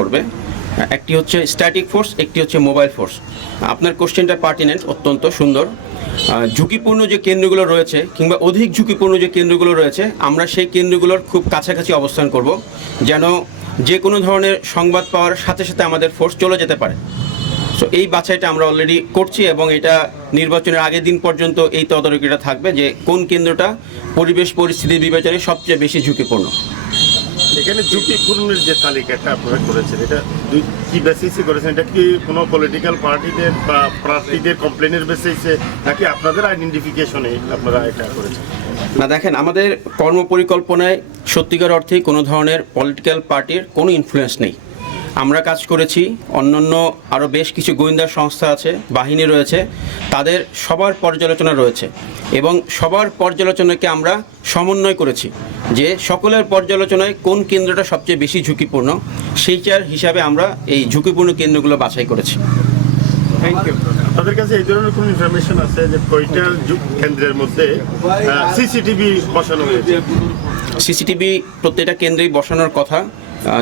করবে। একটি হচ্ছে স্ট্যাটিক ফোর্স, একটি হচ্ছে মোবাইল ফোর্স। আপনার কোশ্চেনটা পার্টিনেন্ট, অত্যন্ত সুন্দর। ঝুঁকিপূর্ণ যে কেন্দ্রগুলো রয়েছে কিংবা অধিক ঝুঁকিপূর্ণ যে কেন্দ্রগুলো রয়েছে, আমরা সেই কেন্দ্রগুলোর খুব কাছাকাছি অবস্থান করব, যেন যে কোনো ধরনের সংবাদ পাওয়ার সাথে সাথে আমাদের ফোর্স চলে যেতে পারে। সো এই বাছাইটা আমরা অলরেডি করছি এবং এটা নির্বাচনের আগের দিন পর্যন্ত এই তদারকিটা থাকবে যে কোন কেন্দ্রটা পরিবেশ পরিস্থিতির বিবেচনায় সবচেয়ে বেশি ঝুঁকিপূর্ণ। এখানে ঝুঁকিপূর্ণের যে তালিকাটা আপনারা করেছেন, এটা কি বেসিসে করেছেন? এটা কি কোনো পলিটিক্যাল পার্টিদের বা প্রার্থীদের কমপ্লেনের বেসিসে, নাকি আপনাদের আইডেন্টিফিকেশনে আপনারা এটা করেছেন? না, দেখেন, আমাদের কর্মপরিকল্পনায় সত্যিকার অর্থেই কোনো ধরনের পলিটিক্যাল পার্টির কোনো ইনফ্লুয়েন্স নেই। আমরা কাজ করেছি, অন্যান্য আরও বেশ কিছু গোয়েন্দা সংস্থা আছে, বাহিনী রয়েছে, তাদের সবার পর্যালোচনা রয়েছে এবং সবার পর্যালোচনাকে আমরা সমন্বয় করেছি যে সকলের পর্যালোচনায় কোন কেন্দ্রটা সবচেয়ে বেশি ঝুঁকিপূর্ণ, সেইটার হিসাবে আমরা এই ঝুঁকিপূর্ণ কেন্দ্রগুলো বাছাই করেছি। Thank you. আপনাদের কাছে এই ধরনের কোনো ইনফরমেশন আছে যে কয়টা কেন্দ্রের মধ্যে সিসিটিভি বসানো হয়েছে? সিসিটিভি প্রত্যেকটা কেন্দ্রেই বসানোর কথা।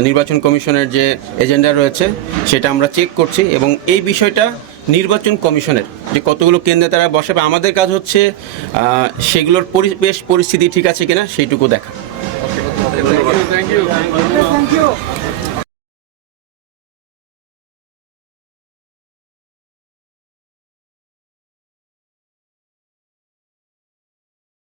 নির্বাচন কমিশনের যে এজেন্ডা রয়েছে সেটা আমরা চেক করছি এবং এই বিষয়টা নির্বাচন কমিশনের যে কতগুলো কেন্দ্রে তারা বসাবে, আমাদের কাজ হচ্ছে সেগুলোর পরিবেশ পরিস্থিতি ঠিক আছে কিনা সেইটুকু দেখা। Thank you.